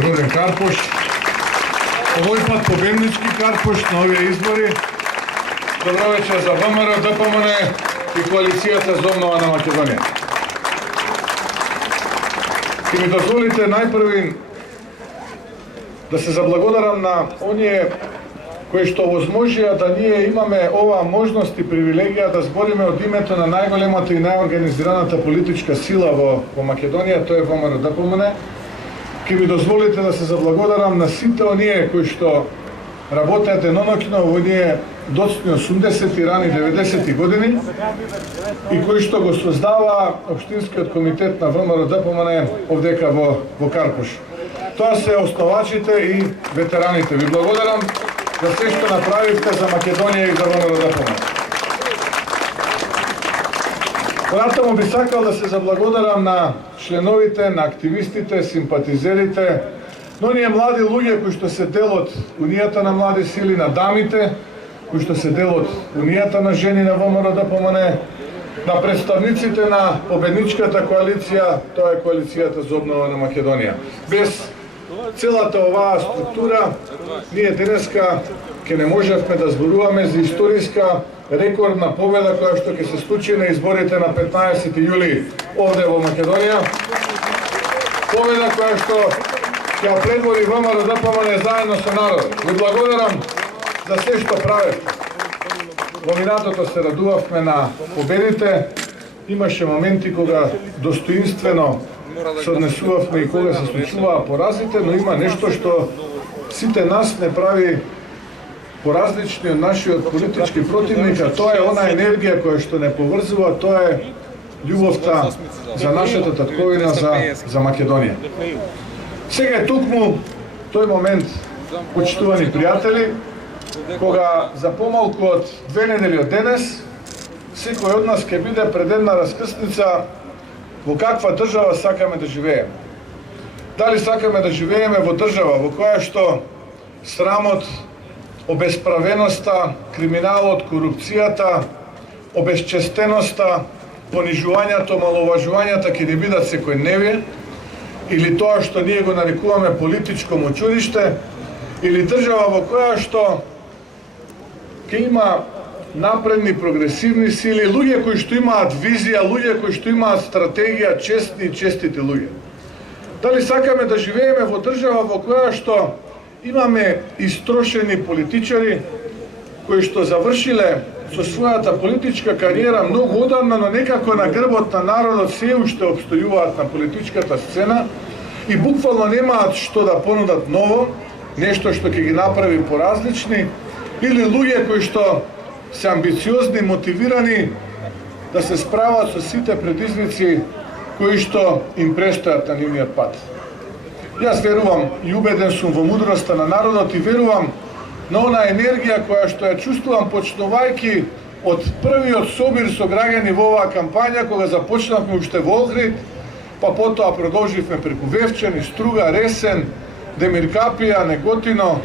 Груден Карпуш. Овој пат победнички Карпуш на овие избори. Добро вечер за ВМРО, ДПМН и коалицијата за обнова на Македонија. Ке ми дозволите најпрви да се заблагодарам на оние кои што возможија да ние имаме оваа можност и привилегија да збориме од името на најголемата и најорганизираната политичка сила во Македонија, тоа е ВМРО ДПМН. Ке ми дозволите да се заблагодарам на сите оние кои што работеат деноноќно во оние доцни 80-ти, рани 90-ти години и кои што го создава Општинскиот комитет на ВМРО ДПМН овдека во Карпуш. Тоа се основачите и ветераните. Ви благодарам за се што направивте за Македонија и за ВМРО ДПМН. Понатаму би сакал да се заблагодарам на членовите, на активистите, симпатизерите, на оние млади луѓе кои што се дел од Унијата на млади сили, на дамите, кои што се дел од Унијата на жени на ВМРО ДПМН, на представниците на победничката коалиција, тоа е коалицијата за обнова на Македонија. Без целата оваа структура, ние денеска ќе не можевме да зборуваме за историска рекордна победа која што ќе се случи на изборите на 15 јули овде во Македонија. Победа која што ќе предводи ВМРО ДПМН заедно со народот. Ви благодарам за се што правите. Во минатото се радувавме на победите. Имаше моменти кога достоинствено се однесувавме и кога се случуваа поразите, но има нешто што сите нас не прави поразлични од нашиот политички противник, а тоа е она енергија која што не поврзува, тоа е љубовта за нашата татковина, за Македонија. Сега е тукму тој момент, почитувани пријатели, кога за помалку од 2 недели од денес, секој од нас ќе биде пред една раскрсница во каква држава сакаме да живееме. Дали сакаме да живееме во држава во која што срамот, обесправеноста, криминалот, корупцијата, обесчестеноста, понижувањето, маловажувањата ќе ни бидат секојдневие, или тоа што ние го нарекуваме политичко мочуриште, или држава во која што ќе има напредни, прогресивни сили, луѓе кои што имаат визија, луѓе кои што имаат стратегија, честни и честити луѓе. Дали сакаме да живееме во држава во која што имаме истрошени политичари кои што завршиле со својата политичка кариера многу одамна, но некако на грбот на народот се уште обстојуваат на политичката сцена и буквално немаат што да понудат ново, нешто што ќе ги направи поразлични, или луѓе кои што се амбициозни, мотивирани да се справат со сите предизвици кои што им престојат на нивниот пат. Јас верувам и убеден сум во мудроста на народот и верувам на она енергија која што ја чувствувам почнувајќи од првиот собир со граѓани во оваа кампања, кога започнавме уште во Охрид, па потоа продолживме преку Вевчани, Струга, Ресен, Демиркапија, Неготино,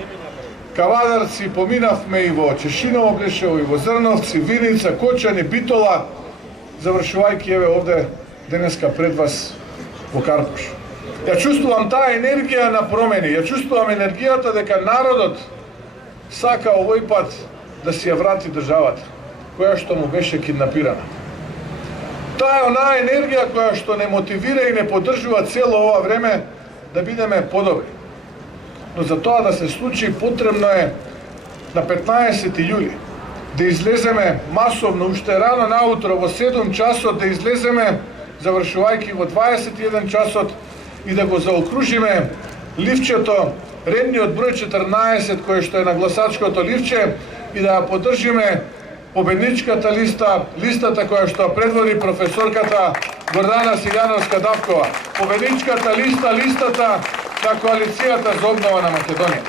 Кавадарци, поминавме и во Чешиново, Грешево, и во Зрновци, Виница, Кочани, Битола, завршувајќи еве овде денеска пред вас во Карпуш. Ја чувствувам таа енергија на промени, ја чувствувам енергијата дека народот сака овој пат да си ја врати државата, која што му беше киднапирана. Таа е онаа енергија која што не мотивира и не поддржува цело ова време да бидеме подобри. Но за тоа да се случи потребно е на 15 јули да излеземе масовно уште рано наутро во 7 часот, да излеземе завршувајќи во 21 часот и да го заокружиме ливчето, редниот број 14 кој што е на гласачкото ливче, и да ја поддржиме победничката листа, листата која што предводи професорката Гордана Силјановска-Давкова. Победничката листа, листата на коалицијата за обнова на Македонија.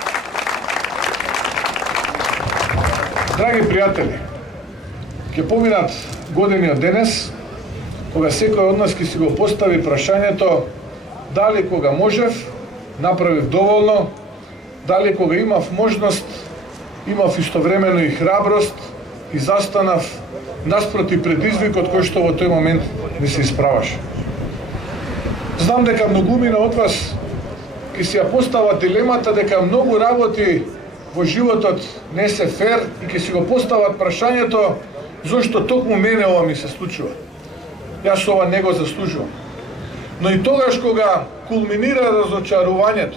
Драги пријатели, ќе поминат години од денес, кога секој од нас ќе си го постави прашањето дали кога можев, направив доволно, дали кога имав можност, имав истовремено и храброст и застанав наспроти предизвикот кој што во тој момент ми се исправаше. Знам дека многумина од вас ќе си ја постават дилемата дека многу работи во животот не се фер и ќе си го постават прашањето зошто токму мене ова ми се случува. Јас ова не го заслужувам. Но и тогаш кога кулминира разочарувањето,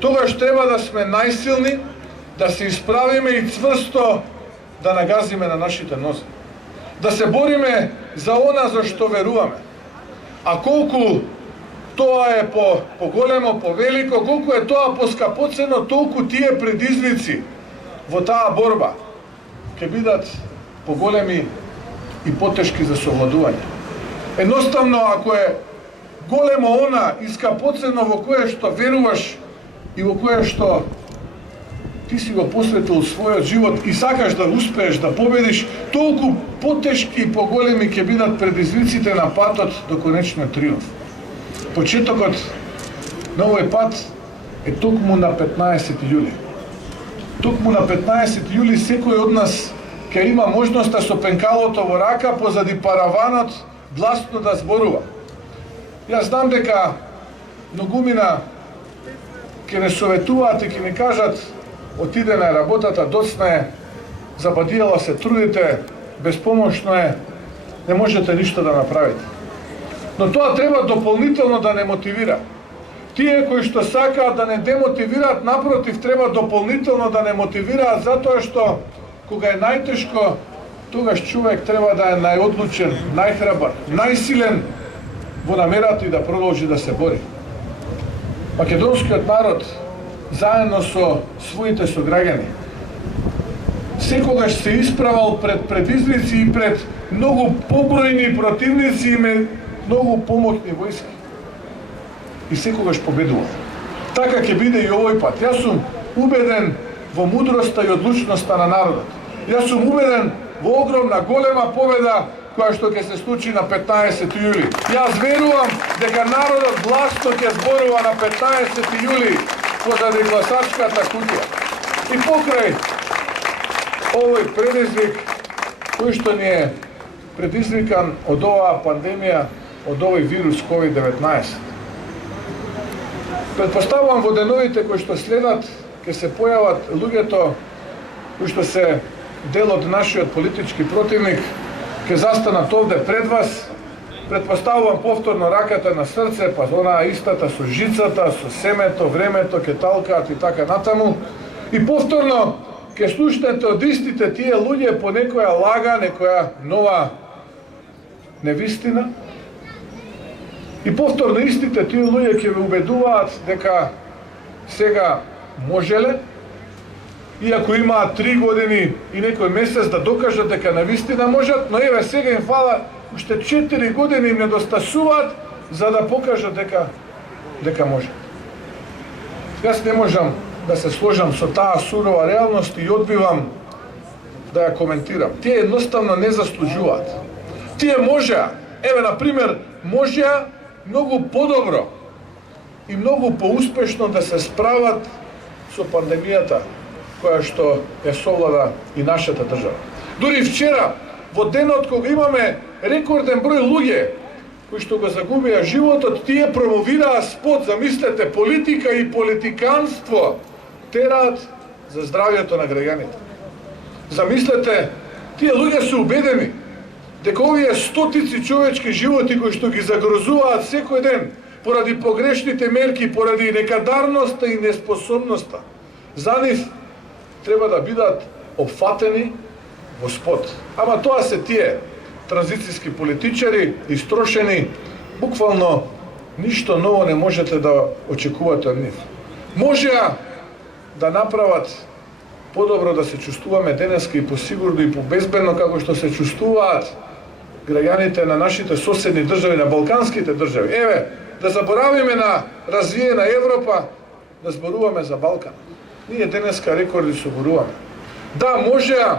тогаш треба да сме најсилни, да се исправиме и цврсто да нагазиме на нашите нозе. Да се бориме за она за што веруваме. А колку тоа е по-големо, по-велико, колку е тоа поскапоцено, толку тие предизвици во таа борба ќе бидат поголеми и потешки за совладување. Едноставно, ако е големо она искапоцено во кое што веруваш и во кое што ти си го посветил својот живот и сакаш да успееш да победиш, толку потешки и поголеми ќе бидат предизвиците на патот до конечниот триумф. Почетокот на овој пат е токму на 15 јули. Токму на 15 јули секој од нас ќе има можноста со пенкалото во рака позади параванот гласно да зборува. Јас знам дека многумина ќе не советуваат и ќе ни кажат отиде на работата, доцна е, забадијала се, трудите, безпомошно е, не можете ништо да направите. Но тоа треба дополнително да не мотивира. Тие кои што сакаат да не демотивираат, напротив, треба дополнително да не мотивираат, затоа што кога е најтешко, тогаш човек треба да е најодлучен, најхрабар, најсилен во намерата и да продолжи да се бори. Македонскиот народ, заедно со своите сограѓани, секогаш се исправал пред предизвици и пред многу побројни противници и многу помоќни војски. И секогаш победувал. Така ќе биде и овој пат. Јас сум убеден во мудроста и одлучноста на народот. Јас сум убеден во огромна, голема победа која што ќе се случи на 15 јули. Јас верувам дека народот гласно ќе зборува на 15 јули позади гласачката кутија. И покрај овој предизвик кој што ни е предизвикан од оваа пандемија, од овој вирус COVID-19. Предпоставувам во деновите кои што следат ќе се појават луѓето кои што се дел од нашиот политички противник, ќе застанат овде пред вас. Предпоставувам повторно раката на срце, па онаа истата со жицата, со семето, времето, ќе талкаат и така натаму. И повторно ќе слушнете од истите тие луѓе по некоја лага, некоја нова невистина. И повторно истите тие луѓе ќе ве убедуваат дека сега можеле, иако имаат 3 години и некој месец да докажат дека навистина можат, но еве сега им фала уште 4 години им недостасуваат за да покажат дека можат. Јас не можам да се сложам со таа сурова реалност и одбивам да ја коментирам. Тие едноставно не заслужуваат. Тие можеа, еве на пример, можеа многу подобро и многу поуспешно да се справат со пандемијата која што е совлада и нашата држава. Дури вчера, во денот кога имаме рекорден број луѓе кои што го загубија животот, тие промовираа спот, замислете, политика и политиканство тераат за здравјето на граѓаните. Замислете, тие луѓе се убедени дека овие стотици човечки животи кои што ги загрозуваат секој ден поради погрешните мерки, поради некадарноста и неспособноста, за нив треба да бидат опфатени во спот. Ама тоа се тие транзицијски политичари, истрошени, буквално ништо ново не можете да очекувате од нив. Можеа да направат подобро да се чувствуваме денеска и посигурно и побезбедно како што се чувствуваат граѓаните на нашите соседни држави, на балканските држави. Еве, да заборавиме на развиена Европа, да зборуваме за Балкан. Ние денеска рекорди соборуваме. Да, можеа,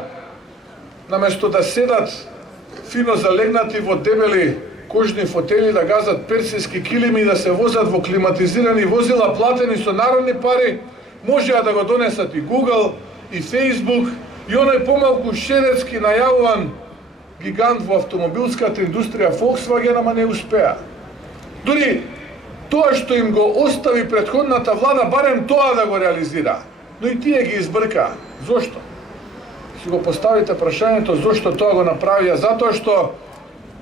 наместо да седат фино залегнати во дебели кожни фотели, да газат персиски килими и да се возат во климатизирани возила платени со народни пари, можеа да го донесат и Google, и Facebook, и оној помалку шеретски најавуван гигант во автомобилската индустрија Volkswagen, ама не успеа. Дури Тоа што им го остави претходната влада, барем тоа да го реализира. Но и тие ги избрка. Зошто? Си го поставите прашањето зошто тоа го направија? Затоа што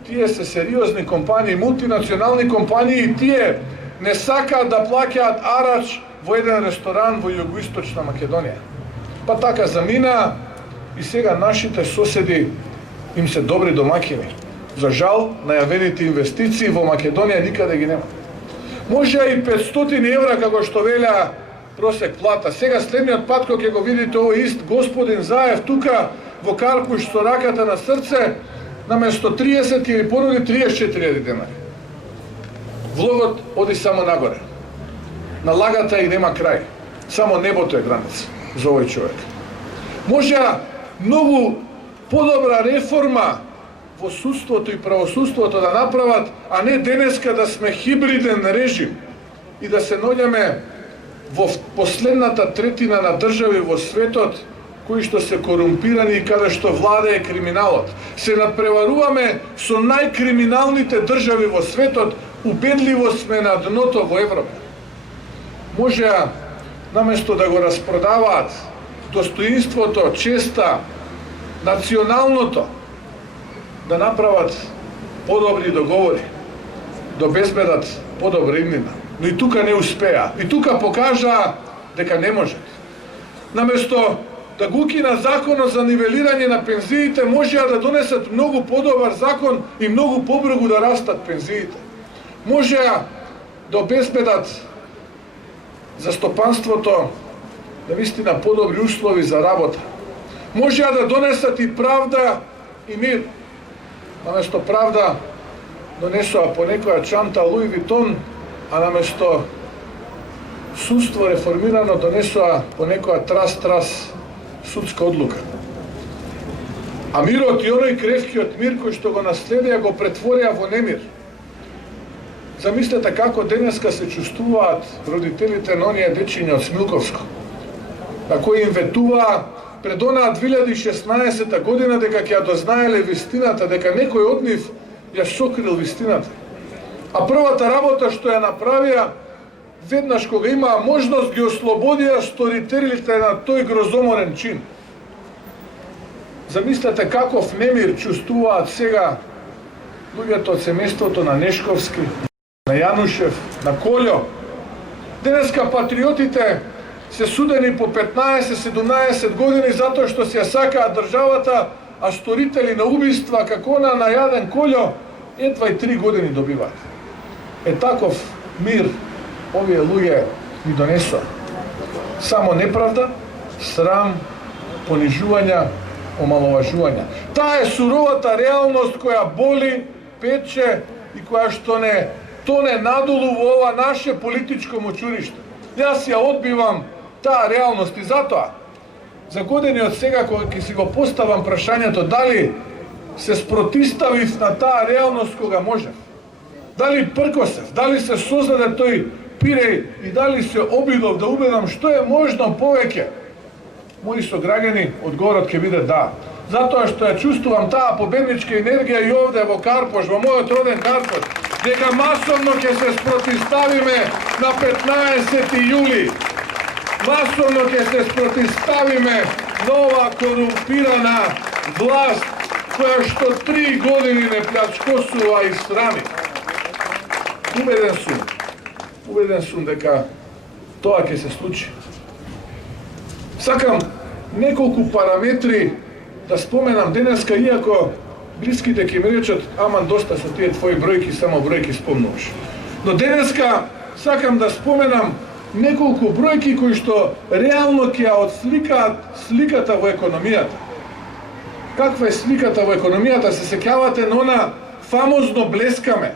тие се сериозни компании, мултинационални компании, и тие не сакаат да плаќаат арач во еден ресторан во југоисточна Македонија. Па така замина и сега нашите соседи им се добри домаќини. За жал, најавените инвестиции во Македонија никаде ги нема. Може и 500 евра, како што велја просек плата. Сега следниот пат кога ќе го видите овој ист господин Заев тука во Карпуш со раката на срце, наместо 30 ќе ви понуди 34.000 денари. Влогот оди само нагоре. На лагата и нема крај. Само небото е граница за овој човек. Може многу подобра реформа во судството и правосудството да направат, а не денеска да сме хибриден режим и да се наоѓаме во последната третина на држави во светот кои што се корумпирани и каде што владее криминалот. Се надпреваруваме со најкриминалните држави во светот, убедливо сме на дното во Европа. Може наместо да го распродаваат достоинството, честа, националното, да направат подобри договори, да обезбедат подобра иднина. Но и тука не успеа. И тука покажа дека не можат. Наместо да го укинат законот за нивелирање на пензиите, можеа да донесат многу подобар закон и многу побрзо да растат пензиите. Можеа да обезбедат за стопанството навистина подобри услови за работа. Можеа да донесат и правда и мир. Наместо правда донесоа по некоја чанта Луи Витон, а наместо судство реформирано донесоа по некоја трас судска одлука. А мирот и оној кревкиот мир кој што го наследија го претворија во немир. Замислете како денеска се чувствуваат родителите на оние дечиња од Смилковско, на кои им ветуваа пред онаа 2016 година дека ќе ја дознаеле вистината, дека некој од нив ја сокрил вистината. А првата работа што ја направија, веднаш кога имаа можност, ги ослободија сторителите на тој грозоморен чин. Замислете каков немир чувствуваат сега луѓето од семејството на Нешковски, на Јанушев, на Колјо. Денеска патриотите се судени по 15-17 години затоа што се сакаат државата, а сторители на убиства како на Јаден Колјо едва и 3 години добиваат. Таков мир овие луѓе ни донесоа. Само неправда, срам, понижувања, омаловажувања. Таа е суровата реалност која боли, пече и која што не тоне надолу во ова наше политичко мочуриште. Јас ја одбивам таа реалност и затоа за години од сега кога ќе си го поставам прашањето дали се спротиставив на таа реалност кога можев. Дали пркосев, дали се создаде тој пиреј и дали се обидов да убедам што е можно повеќе. Мои сограѓани, одговорот ќе биде да. Затоа што ја чувствувам таа победничка енергија и овде во Карпош, во мојот роден Карпош, дека масовно ќе се спротиставиме на 15 јули. Масовно ќе се спротиставиме на ова корумпирана власт која што 3 години не плячкосува и срами. Убеден сум дека тоа ќе се случи. Сакам неколку параметри да споменам денеска, иако блиските ќе ми речат, аман доста со тие твои бројки, само бројки спомнуваш. Но денеска сакам да споменам неколку бројки кои што реално ќе ја отсликаат сликата во економијата. Каква е сликата во економијата? Се сеќавате на она фамозно блескаме,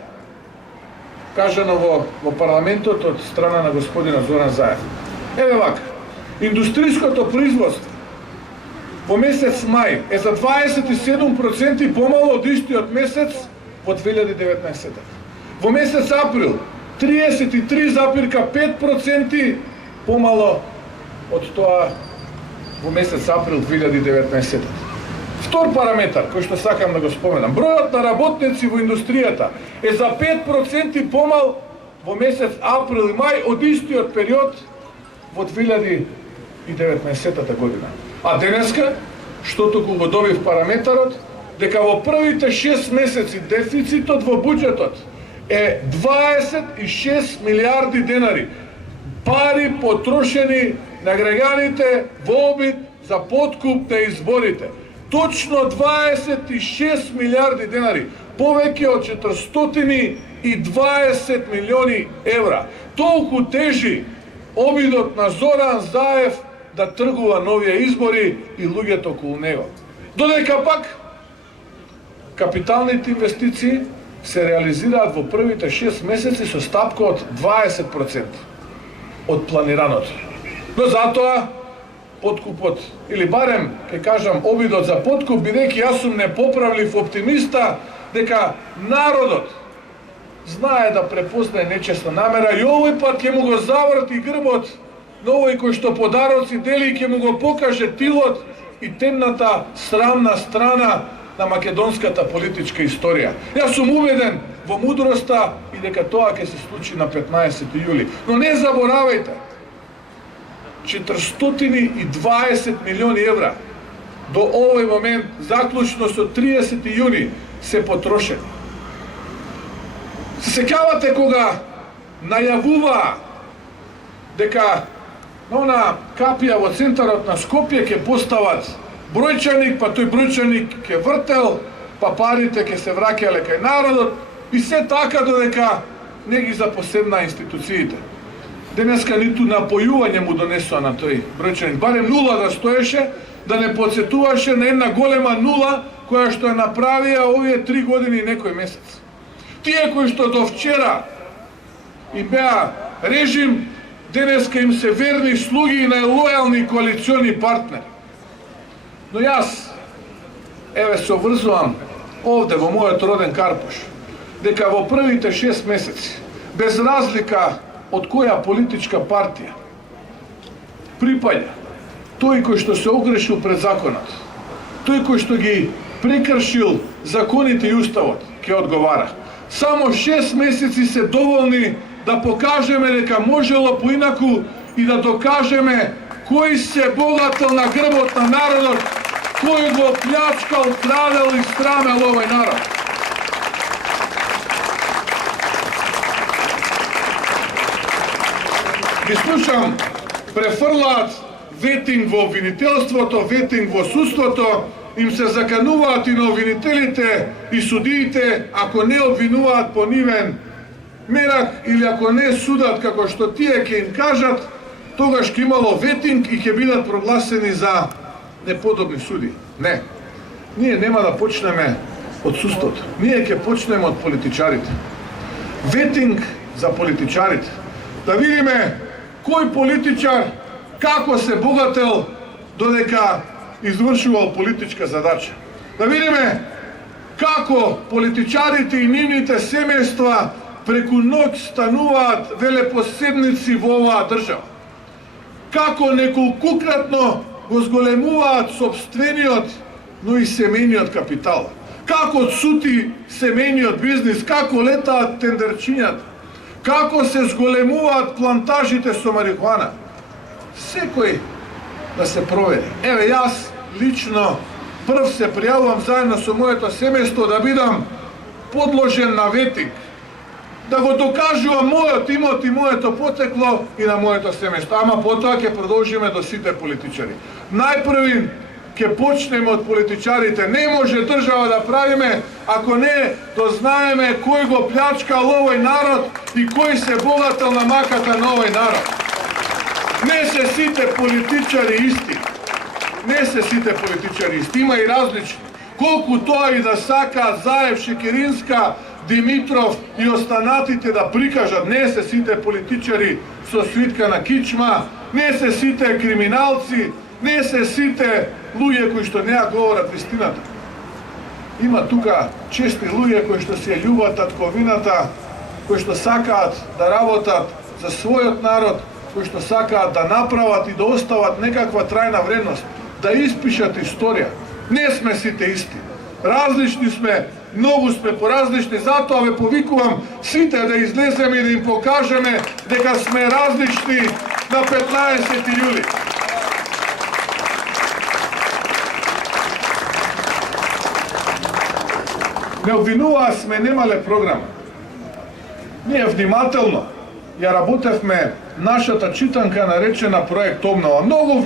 кажано во парламентот од страна на господина Зоран Заев. Еве вака, индустриското производство во месец мај е за 27% помало од истиот месец во 2019. Во месец април 33,5% помало од тоа во месец април 2019. Втор параметар кој што сакам да го споменам, бројот на работници во индустријата е за 5% помал во месец април и мај од истиот период во 2019 година. А денеска, што туку го добив параметарот, дека во првите 6 месеци дефицитот во буџетот е 26 милиарди денари. Пари потрошени на граѓаните во обид за подкуп на изборите. Точно 26 милиарди денари, повеќе од 420 милиони евра. Толку тежи обидот на Зоран Заев да тргува новија избори и луѓето околу него. Додека пак капиталните инвестиции се реализираат во првите 6 месеци со стапка од 20% од планираното. Но затоа подкупот, или барем, ке кажам, обидот за подкуп, бидејќи јас сум непоправлив оптимиста дека народот знае да препознае нечесна намера и овој пат ќе му го заврти грбот на овој кој што подароци дели и ќе му го покаже тилот и темната срамна страна на македонската политичка историја. Јас сум убеден во мудроста и дека тоа ќе се случи на 15 јули. Но не заборавајте, 420 милиони евра до овој момент, заклучно со 30 јуни, се потрошени. Се сеќавате кога најавува дека на она капија во центарот на Скопје ќе постават бројчаник, па тој бројчаник ќе вртел, па парите ќе се враќале кај народот и се така додека не ги запоседна институциите. Денеска ниту напојување му донесува на тој бројчаник, барем нула да стоеше, да не подсетуваше на една голема нула која што ја направија овие 3 години и некој месец. Тие кои што до вчера им беа режим, денеска им се верни слуги и најлојални коалициони партнери. Но јас, еве се обврзувам овде во мојот роден Карпош, дека во првите 6 месеци, без разлика од која политичка партија припаѓа, тој кој што се огрешил пред законот, тој кој што ги прекршил законите и уставот, ќе одговара. Само 6 месеци се доволни да покажеме дека можело поинаку и да докажеме кој се богател на грбот на народот, кој го плячкал, крадел и страмел овој народ. Ги слушам, префрлаат ветинг во обвинителството, ветинг во судството, им се закануваат и на обвинителите и судиите, ако не обвинуваат по нивен мерак или ако не судат како што тие ќе им кажат, тогаш ќе имало ветинг и ќе бидат прогласени за неподобни суди. Не. Ние нема да почнеме од судството. Ние ќе почнеме од политичарите. Ветинг за политичарите. Да видиме кој политичар како се богател додека извршувал политичка задача. Да видиме како политичарите и нивните семејства преку ноќ стануваат велепоседници во оваа држава. Како неколкукратно го зголемуваат собствениот, но и семејниот капитал. Како цути семејниот бизнис, како летаат тендерчињата, како се зголемуваат плантажите со марихуана. Секој да се провери. Еве, јас лично прв се пријавувам заедно со моето семејство да бидам подложен на ветинг, да го докажувам мојот имот и моето потекло и на моето семејство. Ама потоа ќе продолжиме до сите политичари. Најпрви ќе почнеме од политичарите. Не може држава да правиме ако не дознаеме кој го плячкал овој народ и кој се богател на маката на овој народ. Не се сите политичари исти. Не се сите политичари исти. Има и различни. Колку тоа и да сака Заев, Шекеринска, Димитров и останатите да прикажат, не се сите политичари со свитка на кичма, не се сите криминалци, не се сите луѓе кои што не ја говорат вистината. Има тука честни луѓе кои што се љубат татковината, кои што сакаат да работат за својот народ, кои што сакаат да направат и да остават некаква трајна вредност, да испишат историја. Не сме сите исти. Различни сме, многу сме поразлични, затоа ве повикувам сите да излеземе и да им покажеме дека сме различни на 15 јули. Не обвинуваа сме немале програма. Ние внимателно ја работевме нашата читанка наречена Проект Обнова. Многу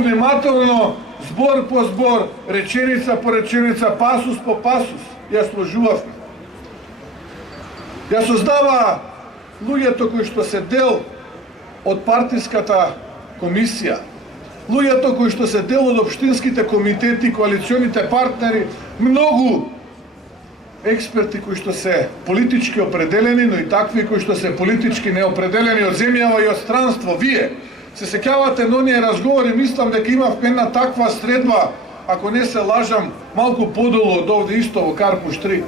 внимателно, збор по збор, реченица по реченица, пасус по пасус, ја сложувавме. Ја создава луѓето кои што се дел од партиската комисија, луѓето кои што се дел од општинските комитети, коалиционите партнери, многу експерти кои што се политички определени, но и такви кои што се политички неопределени од земјава и од странство. Вие се сеќавате на оние разговори, мислам дека имавме една таква средба, ако не се лажам, малку подолу од овде исто во Карпуш 3.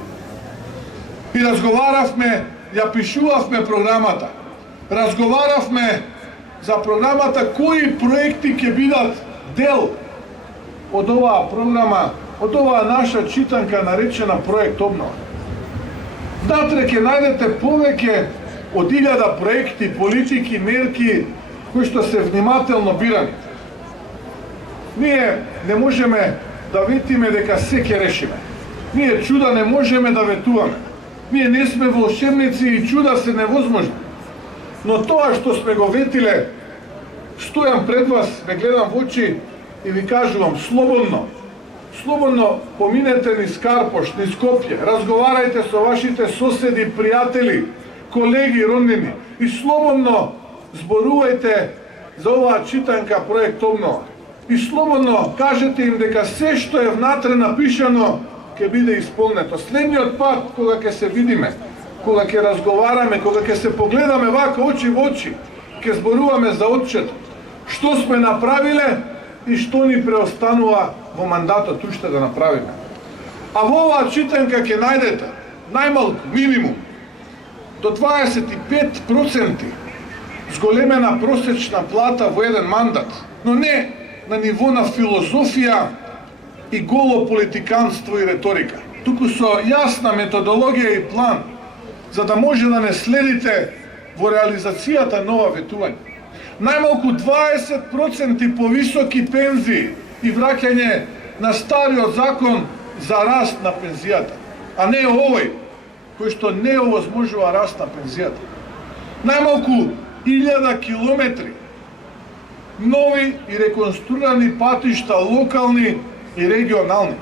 И разговаравме, ја пишувавме програмата. Разговаравме за програмата, кои проекти ќе бидат дел од оваа програма, од оваа наша читанка наречена Проект Обнова. Внатре ќе најдете повеќе од 1000 проекти, политики, мерки, кои што се внимателно бирани. Ние не можеме да ветиме дека се ќе решиме. Ние чуда не можеме да ветуваме. Ние не сме волшебници и чуда се невозможни. Но тоа што сме го ветиле, стојам пред вас, ве гледам во очи и ви кажувам слободно поминете низ Карпош, низ Скопје, разговарајте со вашите соседи, пријатели, колеги, роднини и слободно зборувајте за оваа читанка Проект Обнова. И слободно кажете им дека се што е внатре напишано ќе биде исполнето. Следниот пат кога ќе се видиме, кога ќе разговараме, кога ќе се погледаме вака очи во очи, ќе зборуваме за отчет, што сме направиле и што ни преостанува во мандатот уште да направиме. А во оваа читанка ќе најдете најмалку минимум до 25% зголемена просечна плата во еден мандат, но не на ниво на филозофија и голо политиканство и реторика, туку со јасна методологија и план, за да може да не следите во реализацијата на ова ветување. Најмалку 20% повисоки пензии и враќање на стариот закон за раст на пензијата, а не овој, кој што не овозможува раст на пензијата. Најмалку 1000 километри нови и реконструирани патишта, локални и регионални.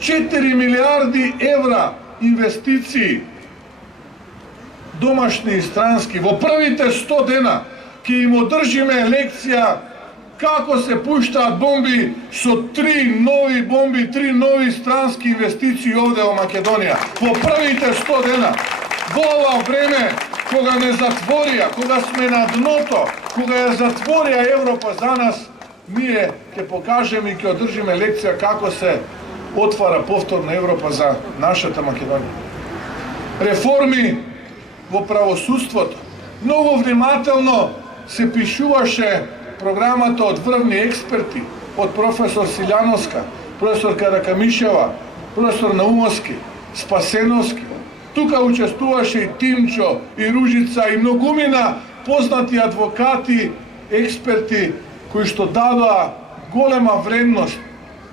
4 милиарди евра инвестиции, домашни и странски. Во првите 100 дена ќе им одржиме лекција како се пуштаат бомби со 3 нови бомби, 3 нови странски инвестиции овде во Македонија. Во првите 100 дена. Во ова време, кога не затворија, кога сме на дното, кога ја затворија Европа за нас, ние ќе покажеме и ќе одржиме лекција како се отвара повторно Европа за нашата Македонија. Реформи во правосудството. Многу внимателно се пишуваше програмата од врвни експерти, од професор Силјановска, професор Каракамишева, професор Наумовски, Спасеновски. Тука учествуваше и Тимчо, и Ружица, и многумина познати адвокати, експерти, кои што дадоа голема вредност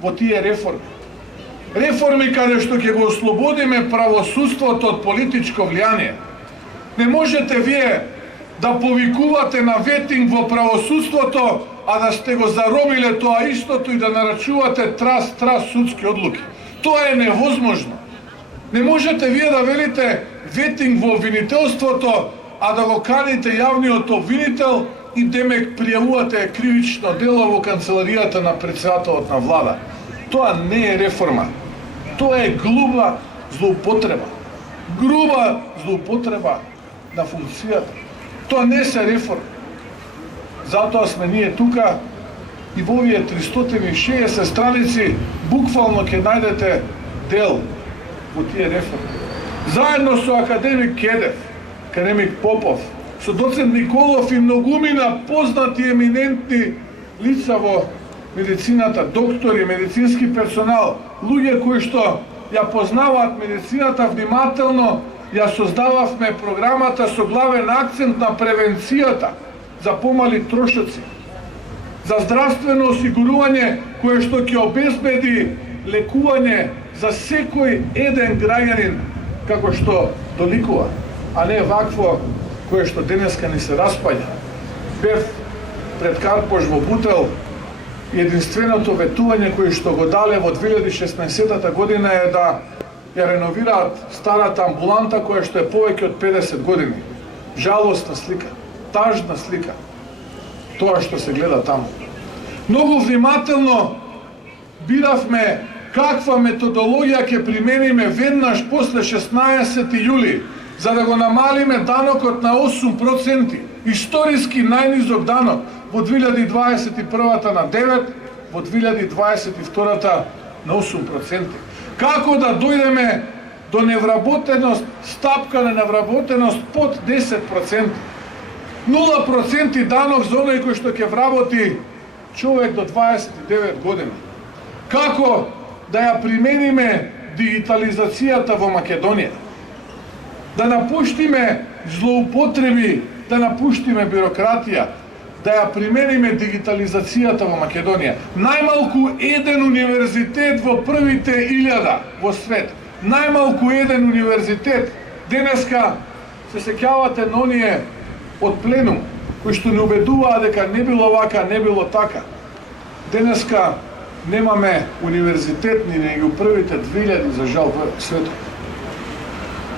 во тие реформи. Реформи каде што ќе го ослободиме правосудството од политичко влијание. Не можете вие да повикувате на ветинг во правосудството, а да сте го заробиле тоа истото и да нарачувате трас судски одлуки. Тоа е невозможно. Не можете вие да велите ветинг во обвинителството, а да го каните јавниот обвинител и демек пријавувате кривично дело во канцеларијата на претседателот на влада. Тоа не е реформа. Тоа е груба злоупотреба. Груба злоупотреба на функцијата. Тоа не се реформа. Затоа сме ние тука и во овие 360 страници буквално ќе најдете дел во тие реформи. Заедно со академик Кедев, академик Попов, со доцент Николов и многумина познати еминентни лица во медицината, доктори, медицински персонал, луѓе кои што ја познаваат медицината внимателно, ја создававме програмата со главен акцент на превенцијата за помали трошоци, за здравствено осигурување кое што ќе обезбеди лекување за секој еден граѓанин како што доликува, а не вакво кое што денеска ни се распаѓа. Бев пред Карпош во Бутел и единственото ветување кое што го дале во 2016 година е да ја реновираат старата амбуланта која што е повеќе од 50 години. Жалостна слика, тажна слика, тоа што се гледа таму. Многу внимателно биравме каква методологија ќе примениме веднаш после 16 јули, за да го намалиме данокот на 8%, историски најнизок данок во 2021 на 9%, во 2022 на 8%. Како да дојдеме до невработеност, стапка на невработеност под 10%, 0% данок за оној кој што ќе вработи човек до 29 години. Како да ја примениме дигитализацијата во Македонија? Да напуштиме злоупотреби, да напуштиме бирократија, да ја примениме дигитализацијата во Македонија. Најмалку еден универзитет во првите 1000 во свет. Најмалку еден универзитет. Денеска се сеќавате на оние од пленум, кои што не убедуваа дека не било вака, не било така. Денеска немаме универзитет ни меѓу првите 2000 за жал во светот.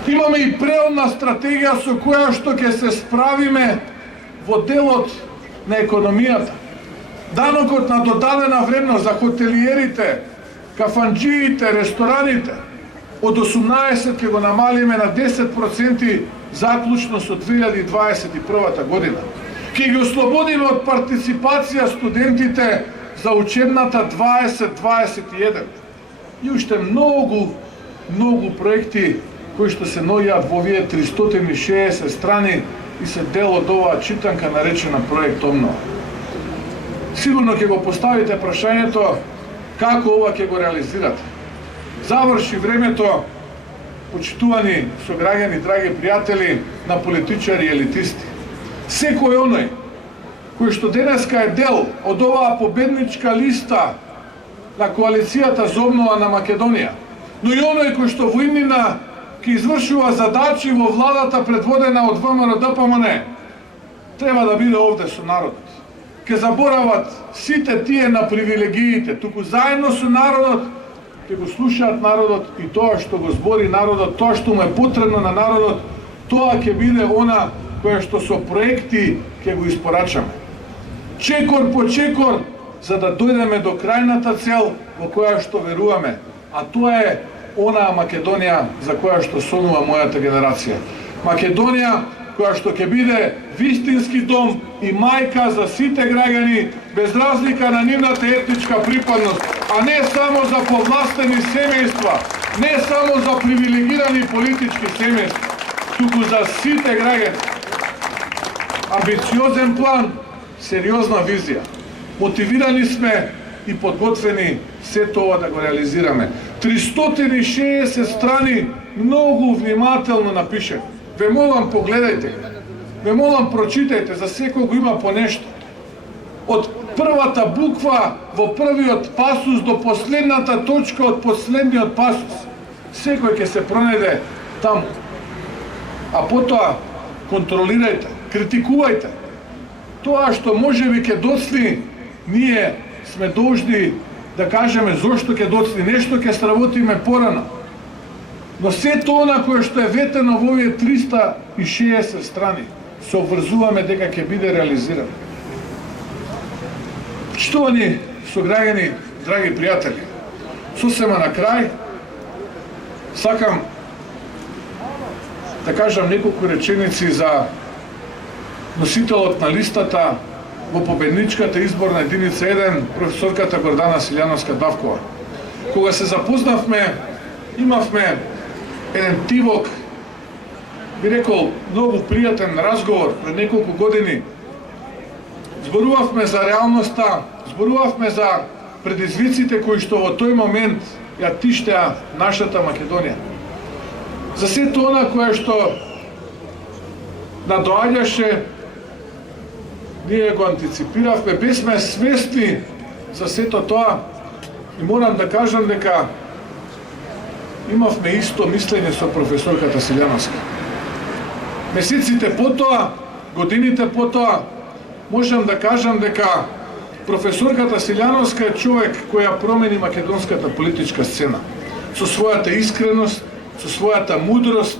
Имаме и преодна стратегија со која што ќе се справиме во делот на економијата. Данокот на додадена вредност за хотелиерите, кафанџиите, рестораните од 18 ќе го намалиме на 10% заклучно со 2021 година. Ќе ги ослободиме од партиципација студентите за учебната 2021. И уште многу проекти кои што се наоѓаат во овие 360 страни и се дел од оваа читанка наречена проект Обнова. Сигурно ќе го поставите прашањето како ова ќе го реализирате. Заврши времето, почитувани сограѓани, драги пријатели, на политичари и елитисти. Секој оној кој што денеска е дел од оваа победничка листа на коалицијата за обнова на Македонија, но и оној кој што во иднина ќе извршува задачи во владата предводена од ВМРО-ДПМН, треба да биде овде со народот. Ке заборават сите тие на привилегиите, туку заедно со народот ќе го слушаат народот и тоа што го збори народот, тоа што му е потребно на народот, тоа ќе биде она кое што со проекти ќе го испорачаме. Чекор по чекор, за да дојдеме до крајната цел во која што веруваме, а тоа е онаа Македонија за која што сонува мојата генерација. Македонија која што ќе биде вистински дом и мајка за сите граѓани без разлика на нивната етничка припадност, а не само за повластени семејства, не само за привилегирани политички семејства, туку за сите граѓани. Амбициозен план, сериозна визија. Мотивирани сме и подготвени се тоа да го реализираме. 360 страни многу внимателно напишем. Ве молам погледајте, ве молам прочитајте, за секој го има по нешто. Од првата буква во првиот пасус до последната точка од последниот пасус. Секој ќе се пронајде таму. А потоа контролирајте, критикувајте. Тоа што можеби ќе доцни, ние сме должни да кажеме зошто ќе доцни, нешто ќе сработиме порано. Но сето она кое што е ветено во овие 360 страни, се обврзуваме дека ќе биде реализирано. Почитувани сограѓани, драги пријатели, сосема на крај, сакам да кажам неколку реченици за носителот на листата во победничката изборна единица 1, професорката Гордана Силјановска-Давкова. Кога се запознавме, имавме еден тивок, би рекол, многу пријатен разговор пред неколку години, зборувавме за реалноста, зборувавме за предизвиците кои што во тој момент ја тиштеа нашата Македонија. За сето она кое што надоаѓаше, ние го антиципиравме, бесме свесни за сето тоа и морам да кажам дека имавме исто мислење со професорката Силјановска. Месеците потоа, годините потоа, можам да кажам дека професорката Силјановска е човек кој ја промени македонската политичка сцена. Со својата искреност, со својата мудрост,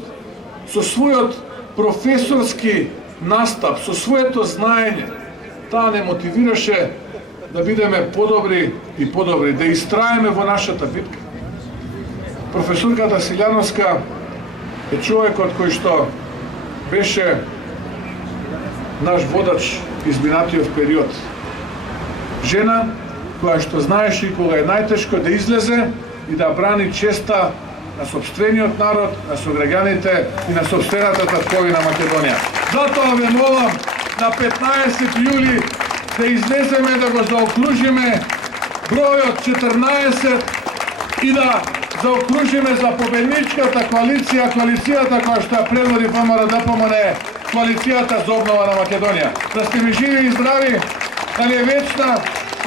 со својот професорски настап, со своето знаење. Таа не мотивираше да бидеме подобри и подобри, да истраеме во нашата битка. Професорката Силјановска е човекот кој што беше наш водач изминатиот период. Жена која што знаеше кога е најтешко да излезе и да брани честа на сопствениот народ, на сограѓаните и на сопствената татковина Македонија. Затоа ве молам на 15 јули да излеземе да го заокружиме бројот 14 и да заокружиме за победничката коалиција, коалицијата која што ја предводи ВМРО-ДПМН, коалицијата за обнова на Македонија. Да сте ми живи и здрави, да ни е вечна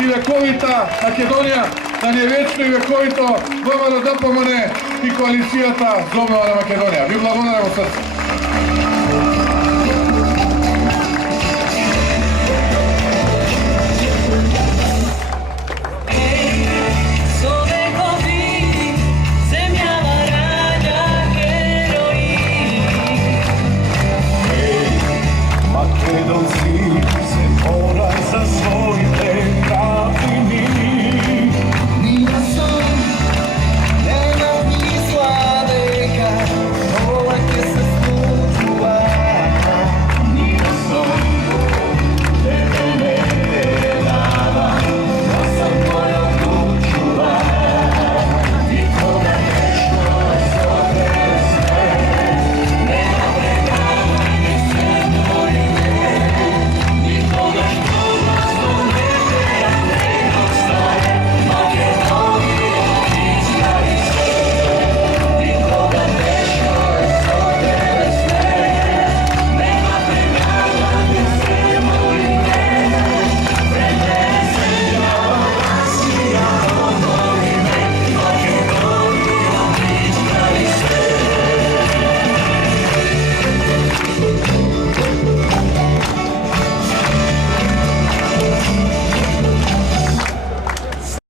и вековита Македонија, да ни е вечно и вековито ВМРО-ДПМН и коалицијата за обнова на Македонија. Ви благодарам од срце.